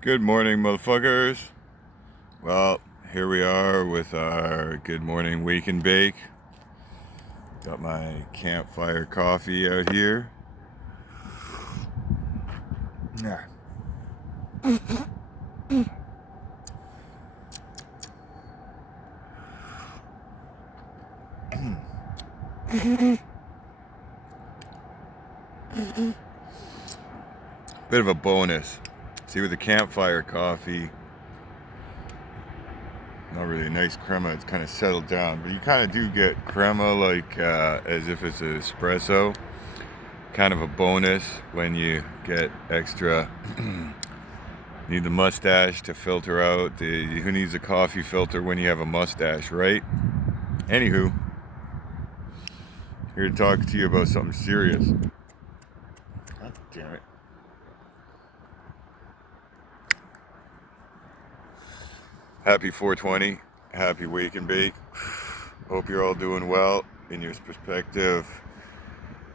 Good morning, motherfuckers. Well, here we are with our good morning wake and bake. Got my campfire coffee out here. Yeah. Bit of a bonus. See, with the campfire coffee, not really a nice crema, it's kind of settled down, but you kind of do get crema like as if it's an espresso. Kind of a bonus when you get extra. Need the mustache to filter out. Who needs a coffee filter when you have a mustache, right? Anywho, here to talk to you about something serious. God damn it. Happy 420. Happy wake and bake. Hope you're all doing well in your respective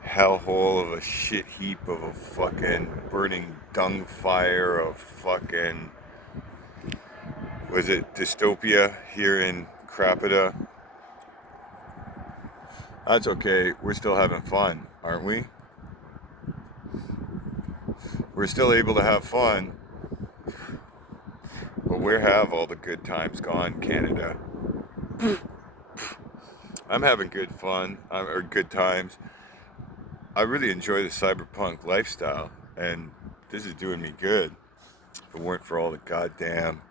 hellhole of a shit heap of a fucking burning dung fire of fucking, was it dystopia here in Crapida? That's okay. We're still having fun, aren't we? We're still able to have fun. But where have all the good times gone, Canada? I'm having good fun, or good times. I really enjoy the cyberpunk lifestyle, and this is doing me good. If it weren't for all the goddamn,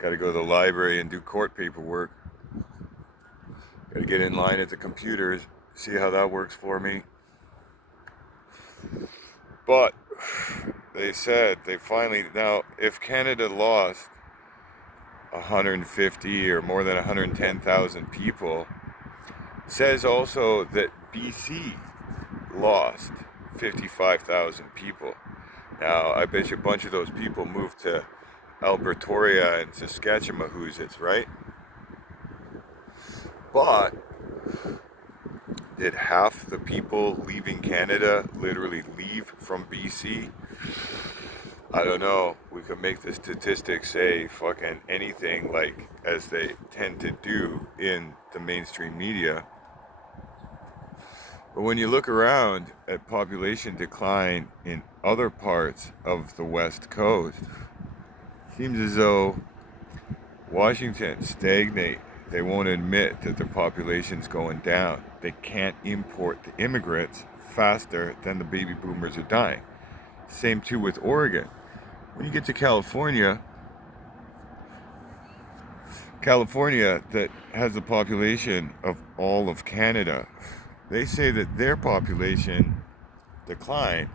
gotta go to the library and do court paperwork, gotta get in line at the computers, see how that works for me. But they said they finally, now if Canada lost 150 or more than 110,000 people, says also that BC lost 55,000 people. Now, I bet you a bunch of those people moved to Albertoria and Saskatchewan, right? But did half the people leaving Canada literally leave from BC? I don't know. We could make the statistics say fucking anything, like as they tend to do in the mainstream media. But when you look around at population decline in other parts of the West Coast, it seems as though Washington stagnate. They won't admit that their population's going down. They can't import the immigrants faster than the baby boomers are dying. Same too with Oregon. When you get to California that has the population of all of Canada, they say that their population declined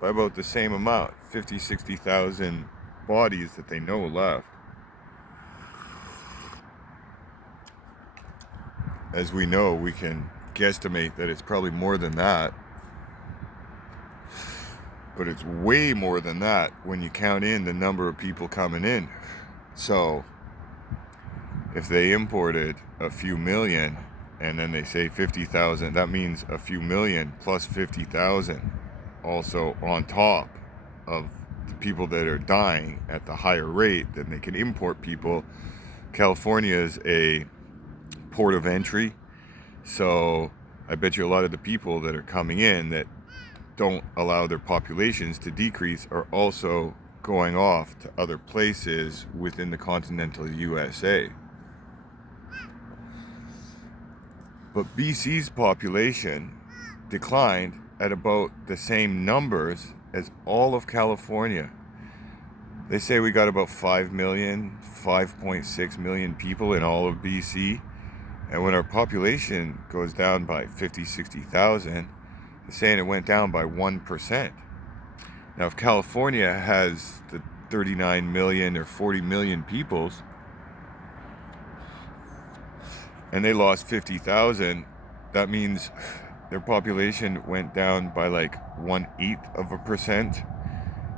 by about the same amount, 50, 60,000 bodies that they know left. As we know, we can guesstimate that it's probably more than that. But it's way more than that when you count in the number of people coming in. So, if they imported a few million and then they say 50,000, that means a few million plus 50,000 also on top of the people that are dying at the higher rate, then they can import people. California is a port of entry, so I bet you a lot of the people that are coming in that don't allow their populations to decrease are also going off to other places within the continental USA. But BC's population declined at about the same numbers as all of California. They say we got about 5 million, 5.6 million people in all of BC. And when our population goes down by 50, 60,000, they're saying it went down by 1%. Now, if California has the 39 million or 40 million peoples, and they lost 50,000, that means their population went down by like 1/8%,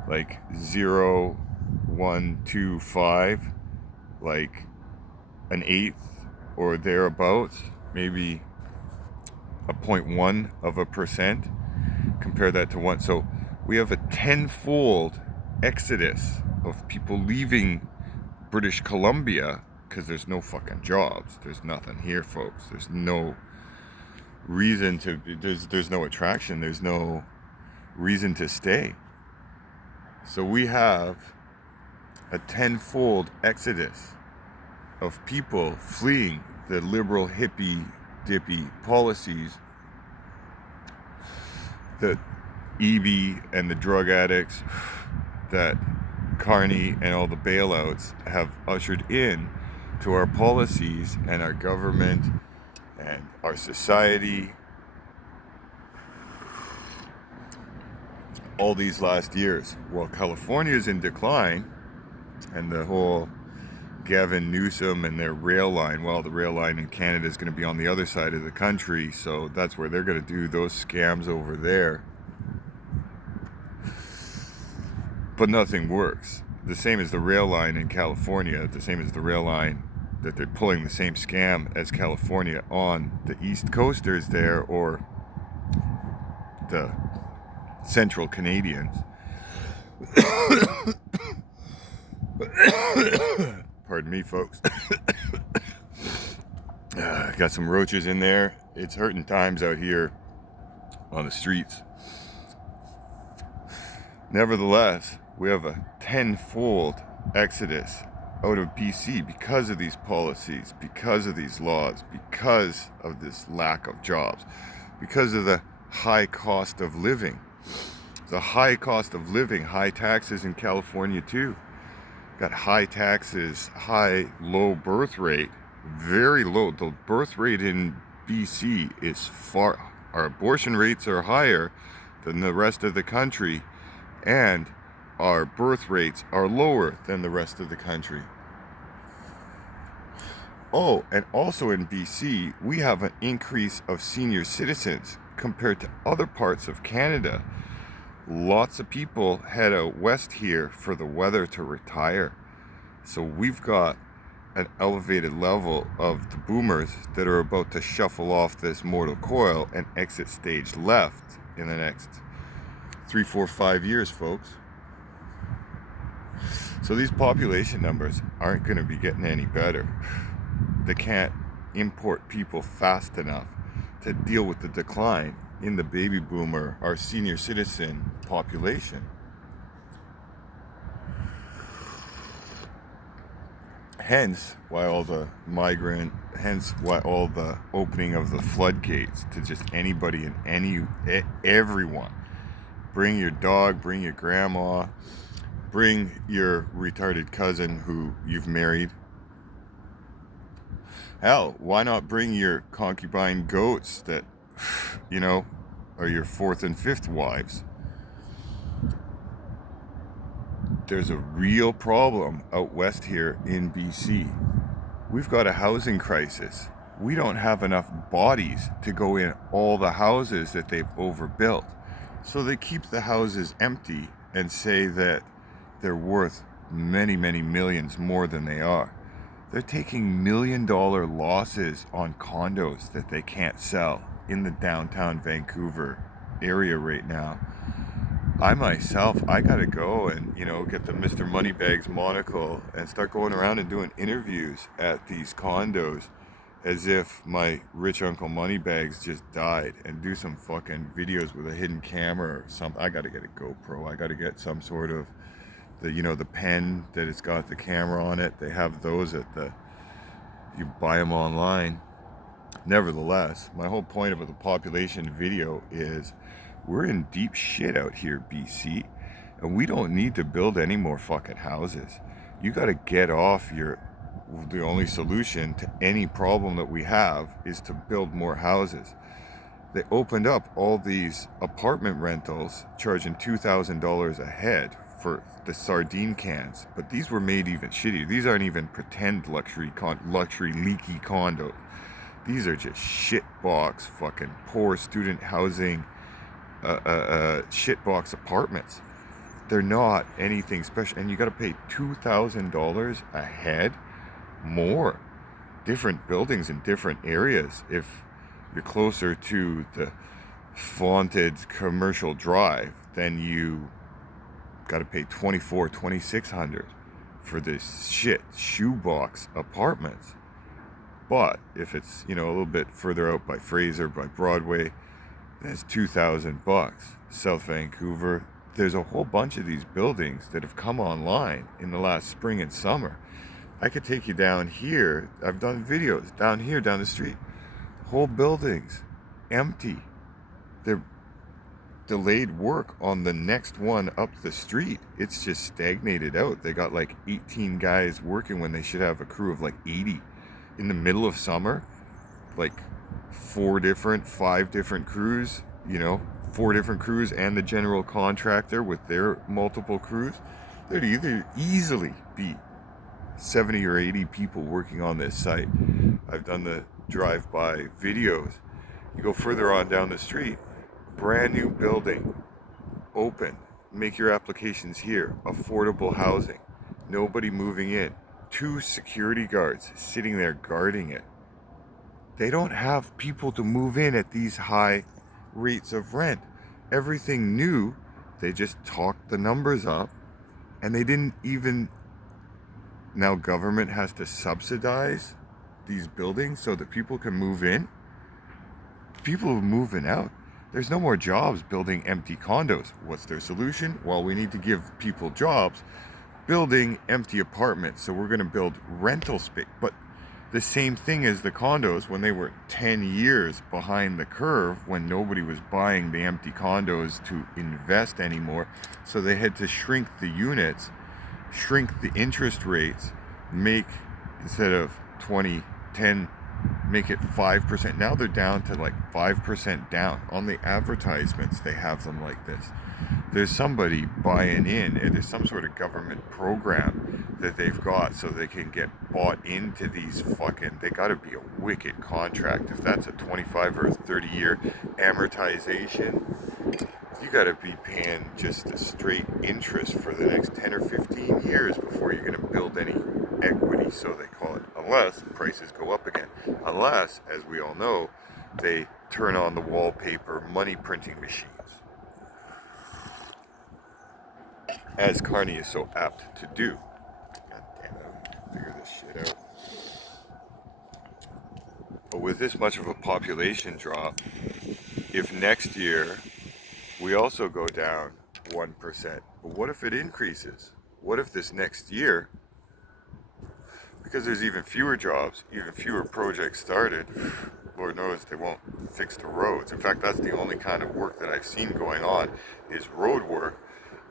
like 0.125, like an eighth or thereabouts, maybe a 0.1%. Compare that to one. So we have a tenfold exodus of people leaving British Columbia because there's no fucking jobs. There's nothing here, folks. There's no reason to, there's no attraction. There's no reason to stay. So we have a tenfold exodus of people fleeing the liberal hippie dippy policies that Eby and the drug addicts, that Carney and all the bailouts have ushered in to our policies and our government and our society all these last years. Well, California is in decline, and the whole Gavin Newsom and their rail line, well, the rail line in Canada is going to be on the other side of the country, so that's where they're going to do those scams over there. But nothing works. The same as the rail line in California, the same as the rail line that they're pulling the same scam as California on the East Coasters there, or the Central Canadians. Pardon me, folks. Got some roaches in there. It's hurting times out here on the streets. Nevertheless, we have a tenfold exodus out of BC because of these policies, because of these laws, because of this lack of jobs, because of the high cost of living. The high cost of living, high taxes in California too. Got high taxes, low birth rate, very low. The birth rate in BC is far, our abortion rates are higher than the rest of the country, and our birth rates are lower than the rest of the country. Oh, and also in BC, we have an increase of senior citizens compared to other parts of Canada. Lots of people head out west here for the weather to retire. So we've got an elevated level of the boomers that are about to shuffle off this mortal coil and exit stage left in the next 3, 4, 5 years, folks. So these population numbers aren't going to be getting any better. They can't import people fast enough to deal with the decline in the baby boomer, our senior citizen population. Hence why all the opening of the floodgates to just anybody and everyone. Bring your dog, bring your grandma, bring your retarded cousin who you've married. Hell, why not bring your concubine goats that, are your 4th and 5th wives? There's a real problem out west here in BC. We've got a housing crisis. We don't have enough bodies to go in all the houses that they've overbuilt. So they keep the houses empty and say that they're worth many, many millions more than they are. They're taking $1 million losses on condos that they can't sell in the downtown Vancouver area right now. I myself, I gotta go and, get the Mr. Moneybags monocle and start going around and doing interviews at these condos as if my rich Uncle Moneybags just died, and do some fucking videos with a hidden camera or something. I gotta get a GoPro. I gotta get some sort of the pen that it's got the camera on it. They have those you buy them online. Nevertheless, my whole point about the population video is we're in deep shit out here, BC, and we don't need to build any more fucking houses. You gotta get off the only solution to any problem that we have is to build more houses. They opened up all these apartment rentals charging $2,000 a head for the sardine cans, but these were made even shittier. These aren't even pretend luxury leaky condos. These are just shitbox fucking poor student housing shitbox apartments. They're not anything special, and you got to pay $2,000 a head more. Different buildings in different areas. If you're closer to the vaunted Commercial Drive, then you got to pay 24, 2600 for this shit shoebox apartments. But if it's, a little bit further out by Fraser, by Broadway, that's $2,000. South Vancouver, there's a whole bunch of these buildings that have come online in the last spring and summer. I could take you down here. I've done videos down here, down the street. Whole buildings, empty. They're delayed work on the next one up the street. It's just stagnated out. They got like 18 guys working when they should have a crew of like 80. In the middle of summer, like 5 different crews, 4 different crews and the general contractor with their multiple crews. There'd either easily be 70 or 80 people working on this site. I've done the drive-by videos. You go further on down the street, brand new building, open, make your applications here, affordable housing, nobody moving in, 2 security guards sitting there guarding it. They don't have people to move in at these high rates of rent. Everything new, they just talked the numbers up, and they didn't even. Now government has to subsidize these buildings so that people can move in. People are moving out. There's no more jobs building empty condos. What's their solution? Well, we need to give people jobs building empty apartments. So we're going to build rental space. But the same thing as the condos when they were 10 years behind the curve, when nobody was buying the empty condos to invest anymore. So they had to shrink the units, shrink the interest rates, make, instead of 20, 10, make it 5%. Now they're down to like 5% down. On the advertisements, they have them like this. There's somebody buying in, and there's some sort of government program that they've got so they can get bought into these they gotta be a wicked contract. If that's a 25 or a 30 year amortization, you gotta be paying just a straight interest for the next 10 or 15 years before you're gonna build any equity, so they call it, unless prices go up again. Unless, as we all know, they turn on the wallpaper money printing machines, as Carney is so apt to do. God damn it, we can figure this shit out. But with this much of a population drop, if next year we also go down 1%, but what if it increases? What if this next year, because there's even fewer jobs, even fewer projects started, Lord knows they won't fix the roads. In fact, that's the only kind of work that I've seen going on is road work.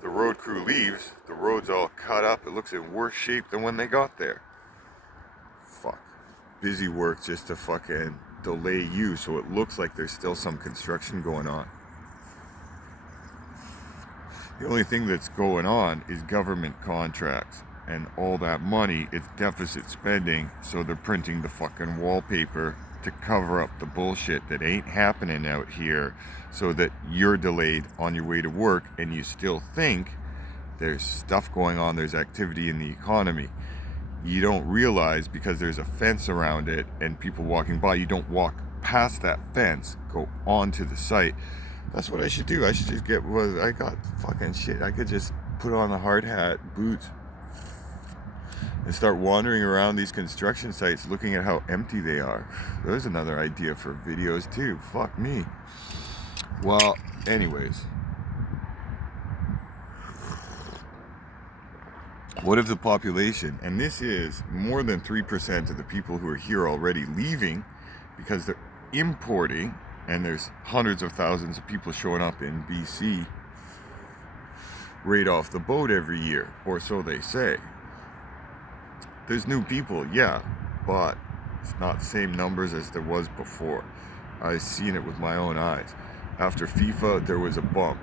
The road crew leaves, the road's all cut up, it looks in worse shape than when they got there. Fuck. Busy work just to fucking delay you so it looks like there's still some construction going on. The only thing that's going on is government contracts, and all that money is deficit spending, so they're printing the fucking wallpaper to cover up the bullshit that ain't happening out here, so that you're delayed on your way to work and you still think there's stuff going on, there's activity in the economy. You don't realize, because there's a fence around it and people walking by, you don't walk past that fence, go onto the site. That's what I should do. I should just get, well, I got fucking shit. I could just put on a hard hat, boots, and start wandering around these construction sites looking at how empty they are. There's another idea for videos too. Fuck me. Well, anyways. What if the population, and this is more than 3% of the people who are here already leaving because they're importing, and there's hundreds of thousands of people showing up in BC right off the boat every year, or so they say. There's new people, yeah, but it's not the same numbers as there was before. I've seen it with my own eyes. After FIFA, there was a bump.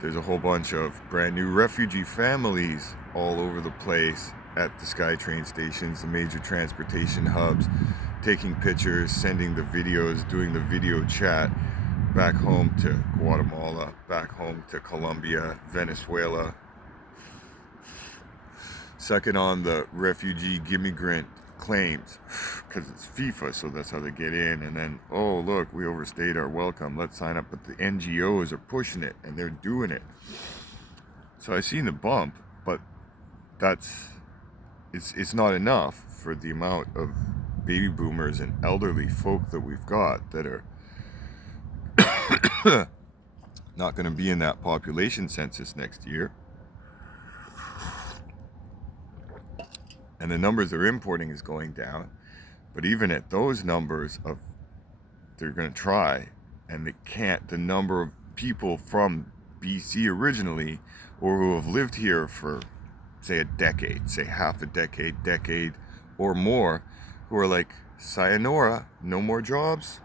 There's a whole bunch of brand new refugee families all over the place at the SkyTrain stations, the major transportation hubs, taking pictures, sending the videos, doing the video chat back home to Guatemala, back home to Colombia, Venezuela. Second on the refugee immigrant claims, because it's FIFA, so that's how they get in. And then, oh look, we overstayed our welcome, let's sign up. But the NGOs are pushing it, and they're doing it. So I seen the bump, but it's not enough for the amount of baby boomers and elderly folk that we've got that are not going to be in that population census next year. And the numbers they're importing is going down. But even at those numbers of they're going to try, and they can't, the number of people from BC originally, or who have lived here for, say, a decade, say half a decade or more, who are like, sayonara, no more jobs,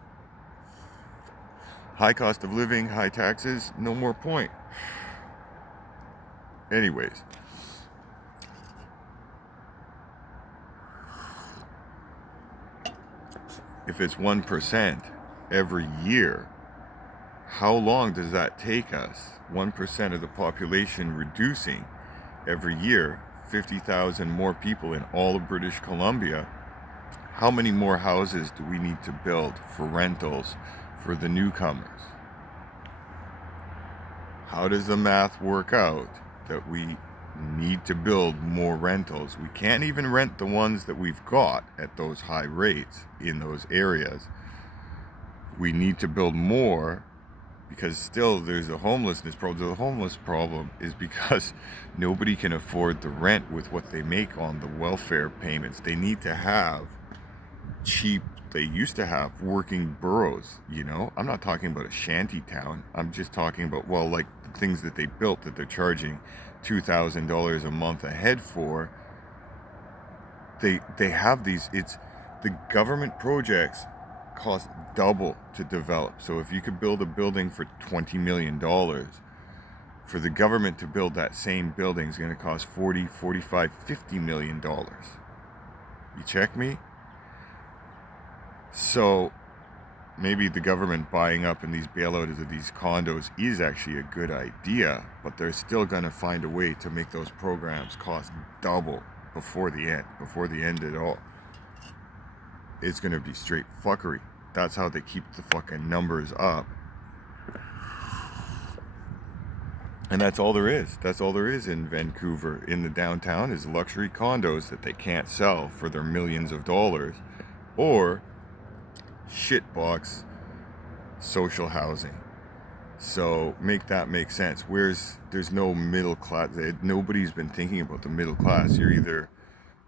high cost of living, high taxes, no more point. Anyways, if it's 1% every year, how long does that take us? 1% of the population reducing every year, 50,000 more people in all of British Columbia. How many more houses do we need to build for rentals for the newcomers? How does the math work out that we need to build more rentals? We can't even rent the ones that we've got at those high rates in those areas. We need to build more because still there's a homelessness problem. The homeless problem is because nobody can afford the rent with what they make on the welfare payments. They need to have cheap, they used to have working boroughs, you know? I'm not talking about a shanty town. I'm just talking about, well, like the things that they built that they're charging $2,000 a month a head for. They have these, it's the government projects cost double to develop. So if you could build a building for $20 million, for the government to build that same building is going to cost $40, $45, $50 million. You check me? So maybe the government buying up in these bailouts of these condos is actually a good idea, but they're still going to find a way to make those programs cost double before the end at all. It's going to be straight fuckery. That's how they keep the fucking numbers up. And that's all there is. That's all there is in Vancouver, in the downtown, is luxury condos that they can't sell for their millions of dollars, or shitbox social housing. So make that make sense. Whereas there's no middle class. Nobody's been thinking about the middle class. You're either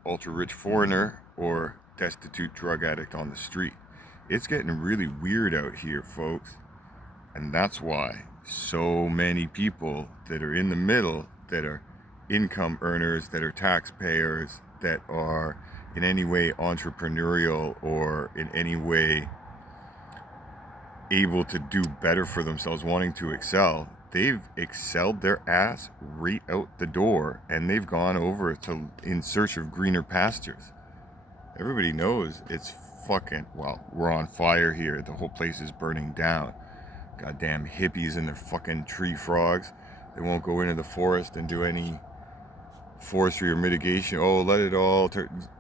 ultra rich foreigner or destitute drug addict on the street. It's getting really weird out here, folks. And that's why so many people that are in the middle, that are income earners, that are taxpayers, that are in any way entrepreneurial or in any way able to do better for themselves, wanting to excel, they've excelled their ass right out the door, and they've gone over to in search of greener pastures. Everybody knows it's fucking, well, we're on fire here. The whole place is burning down. Goddamn hippies and their fucking tree frogs. They won't go into the forest and do any forestry or mitigation. Oh, let it all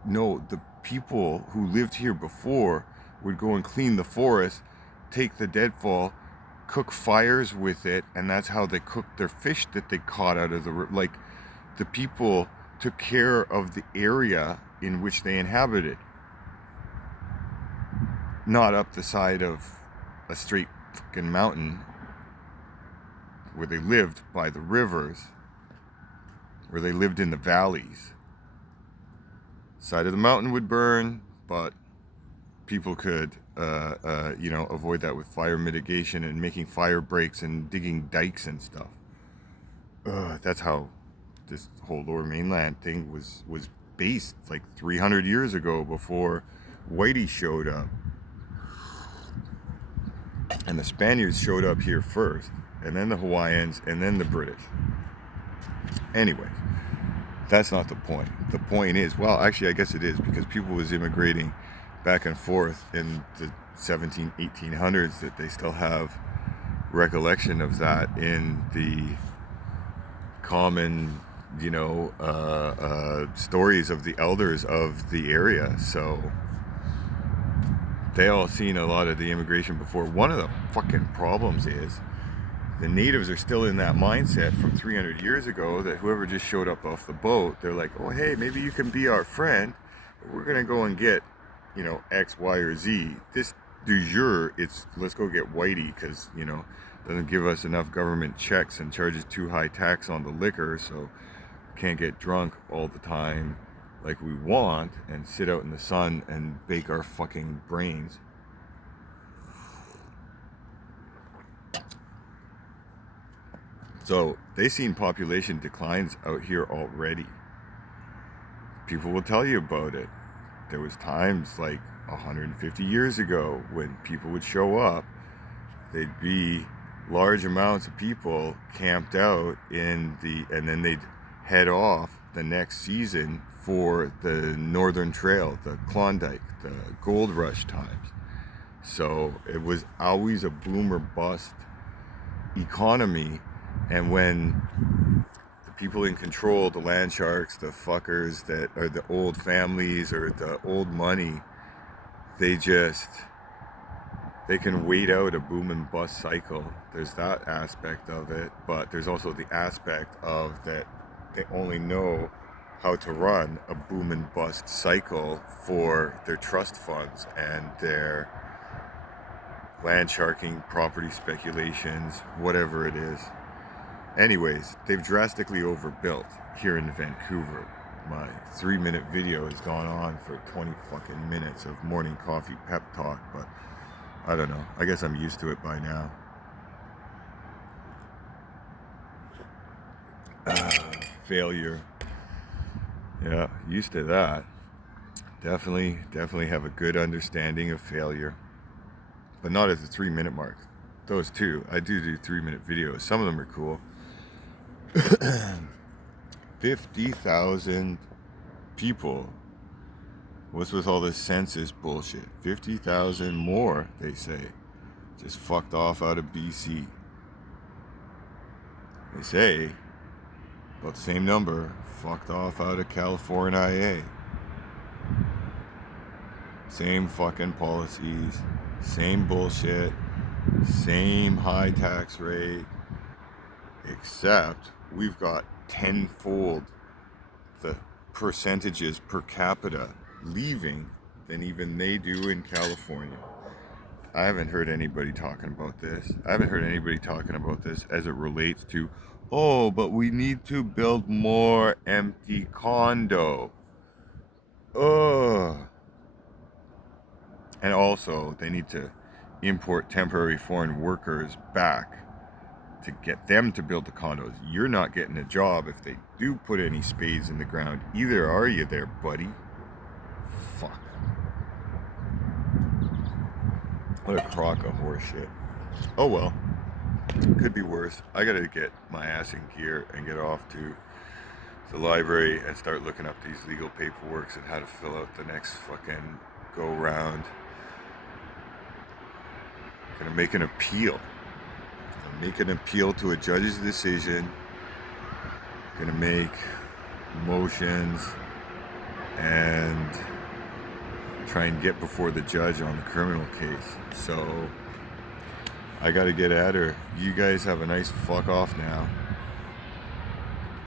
no, the people who lived here before would go and clean the forest, take the deadfall, cook fires with it, and that's how they cooked their fish that they caught out of the river. Like, the people took care of the area in which they inhabited, not up the side of a straight fucking mountain where they lived by the rivers, where they lived in the valleys. Side of the mountain would burn, but people could avoid that with fire mitigation and making fire breaks and digging dikes and stuff. That's how this whole Lower Mainland thing was based, like 300 years ago, before Whitey showed up. And the Spaniards showed up here first, and then the Hawaiians, and then the British. Anyways, that's not the point. The point is, well, actually, I guess it is, because people was immigrating back and forth in the 1800s, that they still have recollection of that in the common, stories of the elders of the area. So they all seen a lot of the immigration before. One of the fucking problems is the natives are still in that mindset from 300 years ago that whoever just showed up off the boat, they're like, oh, hey, maybe you can be our friend. We're going to go and get, X, Y, or Z. This du jour, it's let's go get Whitey because, doesn't give us enough government checks and charges too high tax on the liquor, so can't get drunk all the time like we want and sit out in the sun and bake our fucking brains. So they seen population declines out here already. People will tell you about it. There was times like 150 years ago when people would show up, they'd be large amounts of people camped out and then they'd head off the next season for the Northern Trail, the Klondike, the Gold Rush times. So it was always a boom or bust economy. And when the people in control, the land sharks, the fuckers that are the old families or the old money, they can wait out a boom and bust cycle. There's that aspect of it, but there's also the aspect of that they only know how to run a boom and bust cycle for their trust funds and their land sharking, property speculations, whatever it is. Anyways, they've drastically overbuilt here in Vancouver. My 3-minute video has gone on for 20 fucking minutes of morning coffee pep talk, but I don't know. I guess I'm used to it by now. Failure. Yeah, used to that. Definitely have a good understanding of failure. But not at the 3-minute mark. Those two, I do 3-minute videos. Some of them are cool. 50,000 people. What's with all this census bullshit? 50,000 more, they say, just fucked off out of BC. They say about the same number fucked off out of California. Same fucking policies, same bullshit, same high tax rate, except we've got tenfold the percentages per capita leaving than even they do in California. I haven't heard anybody talking about this. I haven't heard anybody talking about this as it relates to, oh, but we need to build more empty condo. Ugh. And also, they need to import temporary foreign workers back to get them to build the condos. You're not getting a job if they do put any spades in the ground. Either are you there, buddy? Fuck. What a crock of horse shit. Oh well. Could be worse. I gotta get my ass in gear and get off to the library and start looking up these legal paperworks and how to fill out the next fucking go round. I'm gonna make an appeal. Make an appeal to a judge's decision. Gonna make motions and try and get before the judge on the criminal case. So I gotta get at her. You guys have a nice fuck off now.